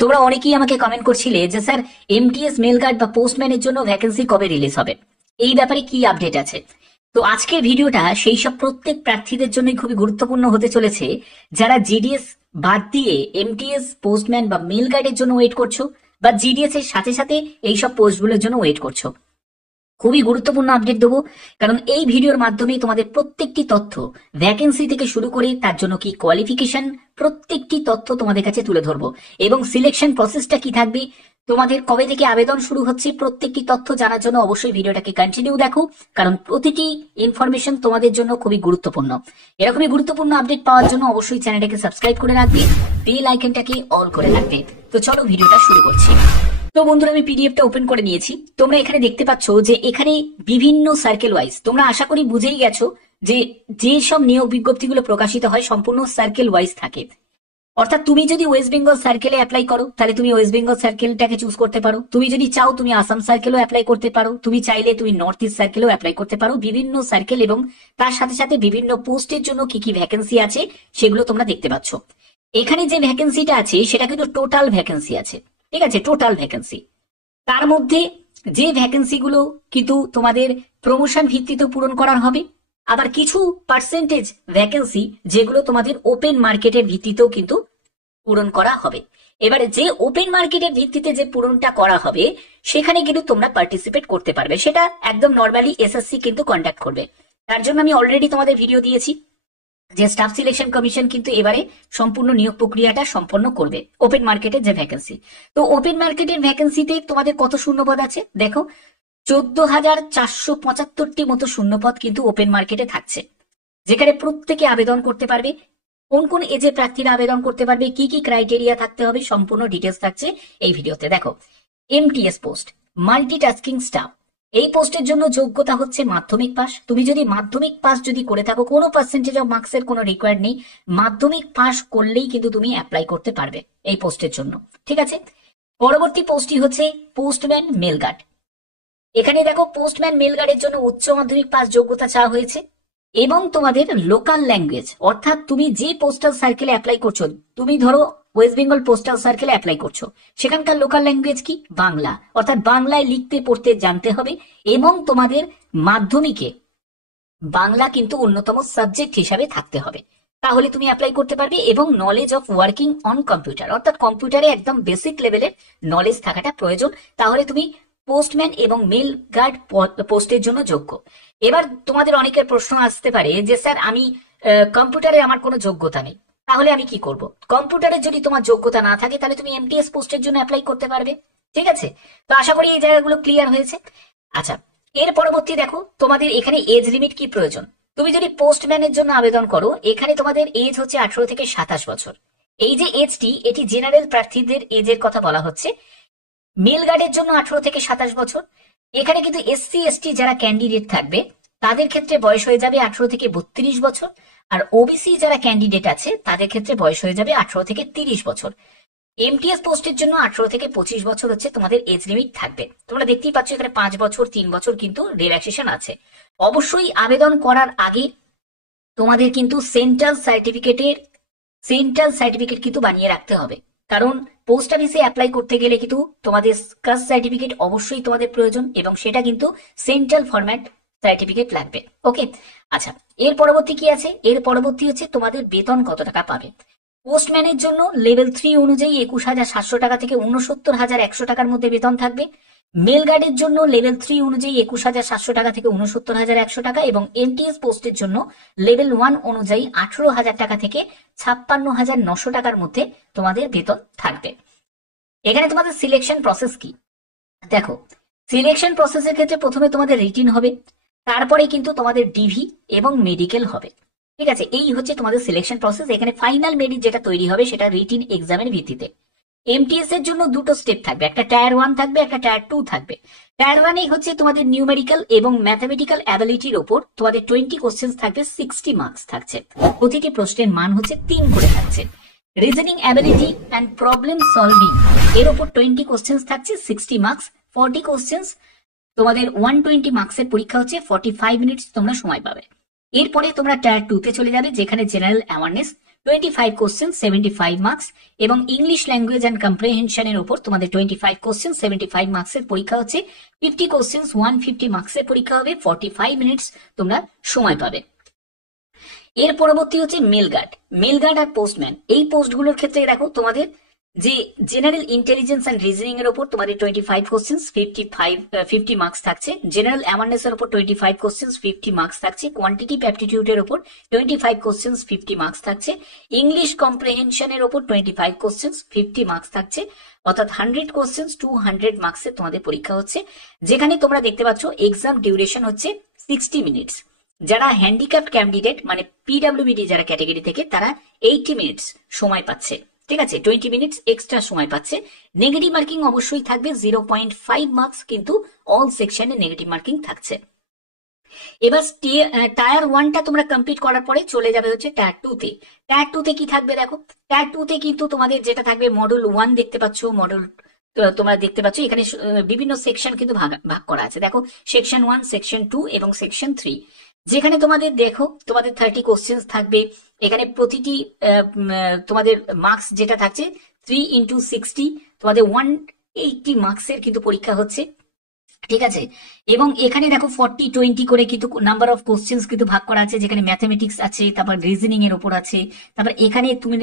তোমরা অনেকেই আমাকে কমেন্ট করছিলে যে স্যার এমটিএস মেল গার্ড বা পোস্টম্যানের জন্য ভ্যাকেন্সি কবে রিলিজ হবে, এই ব্যাপারে কি আপডেট আছে। তো আজকের ভিডিওটা সেই সব প্রত্যেক প্রার্থীদের জন্যই খুবই গুরুত্বপূর্ণ হতে চলেছে যারা জিডিএস বাদ দিয়ে এমটিএস পোস্টম্যান বা মেল গার্ডের জন্য ওয়েট করছো, বা জিডিএস এর সাথে সাথে এইসব পোস্টগুলোর জন্য ওয়েট করছো। খুবই গুরুত্বপূর্ণ আপডেট দেবো, কারণ এই ভিডিওর মাধ্যমে তোমাদের প্রত্যেকটি তথ্য, ভ্যাকেন্সি থেকে শুরু করে তার জন্য কি কোয়ালিফিকেশন, প্রত্যেকটি তথ্য তোমাদের কাছে তুলে ধরবো। এবং সিলেকশন প্রসেসটা কি থাকবে, তোমাদের কবে থেকে আবেদন শুরু হচ্ছে, প্রত্যেকটি তথ্য জানার জন্য অবশ্যই ভিডিওটাকে কন্টিনিউ দেখো, কারণ প্রতিটি ইনফরমেশন তোমাদের জন্য খুবই গুরুত্বপূর্ণ। এরকমই গুরুত্বপূর্ণ আপডেট পাওয়ার জন্য অবশ্যই চ্যানেলটাকে সাবস্ক্রাইব করে রাখবে, বেল আইকনটাকে অল করে রাখবে। তো চলো ভিডিওটা শুরু করছি। তো বন্ধুরা, আমি পিডিএফটা ওপেন করে নিয়েছি। তোমরা এখানে দেখতে পাচ্ছ যে এখানে বিভিন্ন সার্কেল ওয়াইজ, তোমরা আশা করি বুঝেই গেছো যে যে সব নিয়োগ বিজ্ঞপ্তিগুলো প্রকাশিত হয় সম্পূর্ণ সার্কেল ওয়াইজ থাকে। অর্থাৎ তুমি যদি ওয়েস্ট বেঙ্গল সার্কেলে অ্যাপ্লাই করো তাহলে তুমি ওয়েস্ট বেঙ্গল সার্কেলটাকে চুজ করতে পারো, তুমি যদি চাও তুমি আসাম সার্কেলও অ্যাপ্লাই করতে পারো, তুমি চাইলে তুমি নর্থ ইস্ট সার্কেলও অ্যাপ্লাই করতে পারো। বিভিন্ন সার্কেল এবং তার সাথে সাথে বিভিন্ন পোস্টের জন্য কি কি ভ্যাকেন্সি আছে সেগুলো তোমরা দেখতে পাচ্ছ। এখানে যে ভ্যাকেন্সিটা আছে সেটা কিন্তু টোটাল ভ্যাকেন্সি আছে, ঠিক আছে, টোটাল ভ্যাকেন্সি। তার মধ্যে যে ভ্যাকেন্সিগুলো কিন্তু তোমাদের প্রমোশন ভিত্তিতে পূরণ করার হবে, আবার কিছু পার্সেন্টেজ ভ্যাকেন্সি যেগুলো তোমাদের ওপেন মার্কেটের ভিত্তিতেও কিন্তু পূরণ করা হবে। এবারে যে ওপেন মার্কেটের ভিত্তিতে যে পূরণটা করা হবে সেখানে কিন্তু তোমরা পার্টিসিপেট করতে পারবে, সেটা একদম নর্মালি এসএসসি কিন্তু কন্ডাক্ট করবে। তার জন্য আমি অলরেডি তোমাদের ভিডিও দিয়েছি যে স্টাফ সিলেকশন কমিশন কিন্তু এবারে সম্পূর্ণ নিয়োগ প্রক্রিয়াটা সম্পন্ন করবে ওপেন মার্কেটের যে ভ্যাকেন্সি। তো ওপেন মার্কেটের ভ্যাকেন্সিতে তোমাদের কত শূন্যপদ আছে দেখো, 14,475টি মতো শূন্যপদ কিন্তু ওপেন মার্কেটে থাকছে, যেখানে প্রত্যেকে আবেদন করতে পারবে। কোন কোন এজে প্রার্থীরা আবেদন করতে পারবে, কি কি ক্রাইটেরিয়া থাকতে হবে, সম্পূর্ণ ডিটেলস থাকছে এই ভিডিওতে। দেখো, এমটিএস পোস্ট মাল্টিটাস্কিং স্টাফ, এই পোস্টের জন্য যোগ্যতা হচ্ছে মাধ্যমিক পাস। তুমি যদি মাধ্যমিক পাস যদি করে থাকো, কোনো পার্সেন্টেজ অফ মার্কসের কোনো রিকোয়ার্ড নেই, মাধ্যমিক পাস করলেই কিন্তু তুমি অ্যাপ্লাই করতে পারবে এই পোস্টের জন্য, ঠিক আছে। পরবর্তী পোস্টটি হচ্ছে পোস্টম্যান মেল গার্ড। এখানে দেখো পোস্টম্যান মেল গার্ডের জন্য উচ্চ মাধ্যমিক পাস যোগ্যতা চাওয়া হয়েছে এবং তোমাদের লোকাল ল্যাঙ্গুয়েজ, অর্থাৎ তুমি যে পোস্টাল সার্কেলে অ্যাপ্লাই করছো, তুমি ধরো ওয়েস্ট বেঙ্গল পোস্টাল সার্কেলে অ্যাপ্লাই করছো, সেখানকার লোকাল ল্যাঙ্গুয়েজ কি বাংলা, অর্থাৎ বাংলায় লিখতে পড়তে জানতে হবে এবং তোমাদের মাধ্যমিকে বাংলা কিন্তু অন্যতম সাবজেক্ট হিসাবে থাকতে হবে, তাহলে তুমি অ্যাপ্লাই করতে পারবে। এবং knowledge of working on computer, অর্থাৎ কম্পিউটারে একদম বেসিক লেভেলের নলেজ থাকাটা প্রয়োজন, তাহলে তুমি পোস্টম্যান এবং মেল গার্ড পোস্টের জন্য যোগ্য। এবার তোমাদের অনেকের প্রশ্ন আসতে পারে যে স্যার আমি কম্পিউটারে আমার কোনো যোগ্যতা নেই, তাহলে আমি কি করব। কম্পিউটারের যদি তোমার যোগ্যতা না থাকে তাহলে তুমি এমটিএস পোস্টের জন্য অ্যাপ্লাই করতে পারবে, ঠিক আছে। তো আশা করি এই জায়গাগুলো ক্লিয়ার হয়েছে। আচ্ছা, এর পরবর্তী দেখো তোমাদের এখানে এজ লিমিট কি প্রয়োজন। তুমি যদি পোস্টম্যানের জন্য আবেদন করো, এখানে তোমাদের এজ হচ্ছে 18 থেকে 27 বছর। এই যে এজটি, এটি জেনারেল প্রার্থীদের এজের কথা বলা হচ্ছে। মেল গার্ডের জন্য 18 থেকে 27 বছর। এখানে কিন্তু এসসি এসটি যারা ক্যান্ডিডেট থাকবে তাদের ক্ষেত্রে বয়স হয়ে যাবে 18 থেকে 32 বছর, আর ওবিসি যারা ক্যান্ডিডেট আছে তাদের ক্ষেত্রে বয়স হয়ে যাবে 18 থেকে 30 বছর। এমটিএস পোস্টের জন্য 18 থেকে 25 বছর হচ্ছে তোমাদের এজ লিমিট থাকবে। তোমরা দেখতেই পাচ্ছ এখানে 5 বছর 3 বছর কিন্তু রিল্যাক্সেশন আছে। অবশ্যই আবেদন করার আগে তোমাদের কিন্তু সেন্ট্রাল সার্টিফিকেট কিন্তু বানিয়ে রাখতে হবে, কারণ পোস্ট অফিসে অ্যাপ্লাই করতে গেলে কিন্তু তোমাদের কাস্ট সার্টিফিকেট অবশ্যই তোমাদের প্রয়োজন এবং সেটা কিন্তু সেন্ট্রাল ফরম্যাট সার্টিফিকেট লাগবে। ওকে, আচ্ছা, এর পরবর্তী কি আছে, এর পরবর্তী হচ্ছে তোমাদের বেতন কত টাকা পাবে। পোস্টম্যানের জন্য লেভেল 3 অনুযায়ী 21,700 টাকা থেকে 69,100 টাকার মধ্যে বেতন থাকবে। মেল গার্ডের জন্য লেভেল 3 অনুযায়ী 21,700 টাকা থেকে 69,100 টাকা এবং এমটিএস পোস্টের জন্য লেভেল 1 অনুযায়ী 18,000 টাকা থেকে 56,900 টাকার মধ্যে তোমাদের বেতন থাকবে। এখানে তোমাদের সিলেকশন প্রসেস কি দেখো, সিলেকশন প্রসেসের ক্ষেত্রে প্রথমে তোমাদের রিটিন হবে, তারপরে কিন্তু তোমাদের ডিভি এবং মেডিকেল হবে, ঠিক আছে। এই হচ্ছে তোমাদের সিলেকশন প্রসেস। এখানে ফাইনাল মেরিট যেটা তৈরি হবে সেটা রিটিন এক্সামের ভিত্তিতে। এমটিএস এর জন্য দুটো স্টেপ থাকবে, একটা টায়ার 1 থাকবে, একটা টায়ার 2 থাকবে। টায়ার 1 হচ্ছে তোমাদের নিউমেরিক্যাল এবং ম্যাথামেটিক্যাল অ্যাবিলিটির উপর তোমাদের 20 কোশ্চেন থাকবে, 60 মার্কস থাকছে, প্রতিটি প্রশ্নের মান হচ্ছে 3 করে থাকছে। Reasoning ability and problem solving এর উপর 20 কোশ্চেন থাকছে, 60 মার্কস। 40 কোশ্চেন তোমাদের 120 মার্কসের পরীক্ষা হচ্ছে, 45 মিনিটস তোমরা সময় পাবে। এরপরে তোমরা টায়ার 2 তে চলে যাবে, যেখানে জেনারেল অ্যাওয়ারনেস 25 কোশ্চেন 75 মার্কস, এবং ইংলিশ ল্যাঙ্গুয়েজ অ্যান্ড কম্প্রিহেনশনের উপর তোমাদের 25 কোশ্চেন 75 মার্কসের পরীক্ষা হচ্ছে। 50 কোশ্চেন 150 মার্কসের পরীক্ষা হবে। 45 মিনিটস তোমরা সময় পাবে। এর পরবর্তী হচ্ছে মেল গার্ড আর পোস্টম্যান। এই পোস্টগুলোর ক্ষেত্রে দেখো তোমাদের যে জেনারেল ইন্টেলিজেন্স অ্যান্ড রিজনিং এর উপর তোমাদের 25 কোশ্চেন 50 মার্কস থাকছে। জেনারেল অ্যাওয়ারনেস এর উপর 25 কোশ্চেন 50 মার্কস থাকছে। কোয়ান্টিটিভ অ্যাপটিটিউড এর উপর 25 কোশ্চেন 50 মার্কস থাকছে। ইংলিশ কম্প্রিহেনশন এর উপর 25 কোশ্চেন 50 মার্কস থাকছে। অর্থাৎ 100 কোশ্চেন 200 মার্কসের তোমাদের পরীক্ষা হচ্ছে, যেখানে তোমরা দেখতে পাচ্ছ এক্সাম ডিউরেশন হচ্ছে 60 মিনিটস। যারা হ্যান্ডিক্যাপ্ট ক্যান্ডিডেট মানে পিডব্লিউবিডি যারা ক্যাটাগরি থেকে, তারা 80 মিনিটস সময় পাচ্ছে। ঠিক আছে, 20 মিনিটস এক্সট্রা সময় পাচ্ছে। নেগেটিভ মার্কিং অবশ্যই থাকবে 0.5 মার্কস, কিন্তু অল সেকশনে নেগেটিভ মার্কিং থাকছে। এবার টায়ার 1টা তোমরা কমপ্লিট করার পরে চলে যাবে হচ্ছে টায়ার 2তে। টায়ার 2তে কি থাকবে দেখো, টায়ার 2তে কিন্তু তোমাদের যেটা থাকবে মডেল 1 দেখতে পাচ্ছ, মডেল তোমরা দেখতে পাচ্ছ এখানে বিভিন্ন সেকশন কিন্তু ভাগ করা আছে। দেখো সেকশন 1, সেকশন 2 এবং সেকশন 3, যেখানে তোমাদের দেখো তোমাদের 30 কোশ্চেন থাকবে। এখানে প্রতিটি তোমাদের মার্কস যেটা থাকছে 3 × 60, তোমাদের 180 মার্কসের কিন্তু পরীক্ষা হচ্ছে। ঠিক আছে, এবং এখানে দেখো 40-20 করে কিন্তু নাম্বার অফ কোশ্চেন্স কিন্তু ভাগ করা আছে, যেখানে ম্যাথমেটিক্স আছে, তারপর রিজনিং এর উপর আছে, তারপর এখানে তুমি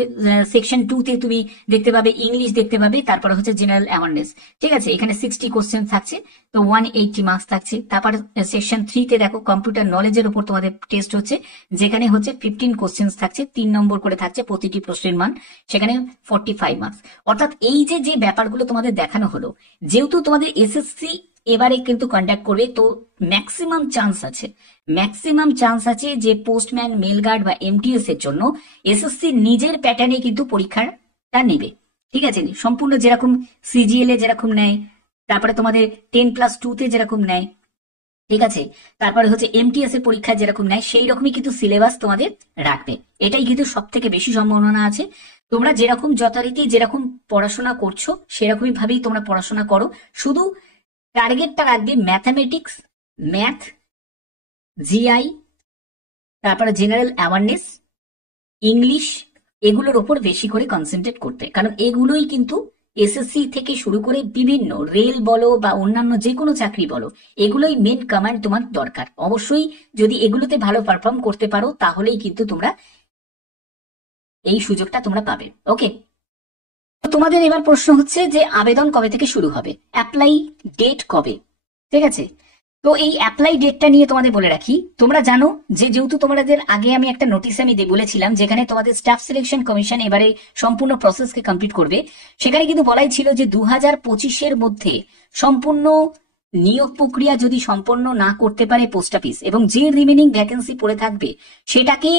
সেকশন 2তে তুমি দেখতে পাবে ইংলিশ দেখতে পাবে, তারপরে হচ্ছে জেনারেল অ্যাওয়ারনেস। ঠিক আছে, এখানে 60 কোশ্চেন থাকছে, তো 180 মার্কস থাকছে। তারপর সেকশন 3তে দেখো কম্পিউটার নলেজের উপর তোমাদের টেস্ট হচ্ছে, যেখানে হচ্ছে 15 কোশ্চেন থাকছে, 3 নম্বর করে থাকছে প্রতিটি প্রশ্নের মান, সেখানে 45 মার্কস। অর্থাৎ এই যে ব্যাপারগুলো তোমাদের দেখানো হলো, যেহেতু তোমাদের এসএসসি এবারে কিন্তু কন্ডাক্ট করবে, তো ম্যাক্সিমাম চান্স আছে যে পোস্টম্যান, মেল গার্ড বা এমটিএস এর জন্য এসএসসি নিজের প্যাটার্নে কিন্তু পরীক্ষাটা নেবে। ঠিক আছে, সম্পূর্ণ যেরকম সিজিএল এ যেরকম নেয়, তারপরে তোমাদের 10+2তে যেরকম নেয়, ঠিক আছে, তারপরে হচ্ছে এমটিএস এর পরীক্ষা যেরকম নেয়, সেই রকমই কিন্তু সিলেবাস তোমাদের রাখবে। এটাই কিন্তু সব থেকে বেশি সম্ভাবনা আছে। তোমরা যেরকম যথারীতি যেরকম পড়াশোনা করছো সেরকমই ভাবেই তোমরা পড়াশোনা করো, শুধু টার্গেটটা রাখবে ম্যাথমেটিক্স, ম্যাথ, জিআই, তারপরে জেনারেল অ্যাওয়ারনেস, ইংলিশ, এগুলোর ওপর বেশি করে কনসেন্ট্রেট করতে। কারণ এগুলোই কিন্তু এসএসসি থেকে শুরু করে বিভিন্ন রেল বলো বা অন্যান্য যে কোনো চাকরি বলো, এগুলোই মেন কমান্ড তোমার দরকার। অবশ্যই যদি এগুলোতে ভালো পারফর্ম করতে পারো, তাহলেই কিন্তু তোমরা এই সুযোগটা তোমরা পাবে। ওকে, তোমাদের এবার প্রশ্ন হচ্ছে যে আবেদন কবে থেকে শুরু হবে, অ্যাপ্লাই ডেট কবে? ঠিক আছে, তো এই অ্যাপ্লাই ডেটটা নিয়ে তোমাদের বলে রাখি। তোমরা জানো যে যেহেতু তোমাদের আগে আমি একটা নোটিশ আমি বলেছিলাম, যেখানে তোমাদের স্টাফ সিলেকশন কমিশন এবারে সম্পূর্ণ প্রসেসকে কমপ্লিট করবে, সেখানে কিন্তু বলাই ছিল যে 2025-এর মধ্যে সম্পূর্ণ নিয়োগ প্রক্রিয়া যদি সম্পন্ন না করতে পারে পোস্ট অফিস, এবং যে রিমেনিং ভ্যাকেন্সি পড়ে থাকবে সেটাকে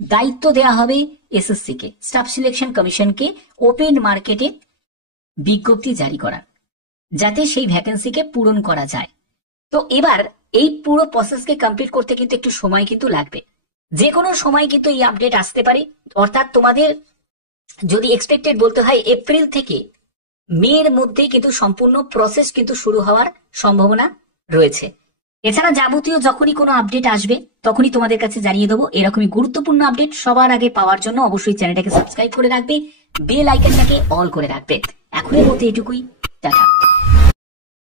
দায়িত্ব দেওয়া হবে এসএসসি কে, স্টাফ সিলেকশন কমিশনকে ওপেন মার্কেটে বিজ্ঞপ্তি জারি করা, যাতে সেই ভ্যাকেন্সিকে পূরণ করা যায়। তো এবার এই পুরো প্রসেসকে কমপ্লিট করতে কিন্তু একটু সময় কিন্তু লাগবে, যে কোনো সময় কিন্তু এই আপডেট আসতে পারে। অর্থাৎ তোমাদের যদি এক্সপেক্টেড বলতে হয় এপ্রিল থেকে মের মধ্যেই কিন্তু সম্পূর্ণ প্রসেস কিন্তু শুরু হওয়ার সম্ভাবনা রয়েছে। এছাড়া যাবতীয় যখনই কোনো আপডেট আসবে তখনই তোমাদের কাছে জানিয়ে দেবো। এরকমই গুরুত্বপূর্ণ আপডেট সবার আগে পাওয়ার জন্য অবশ্যই চ্যানেলটাকে সাবস্ক্রাইব করে রাখবে, বেল আইকনটাকে অল করে রাখবে। এখনের মধ্যে এটুকুই, টাটা।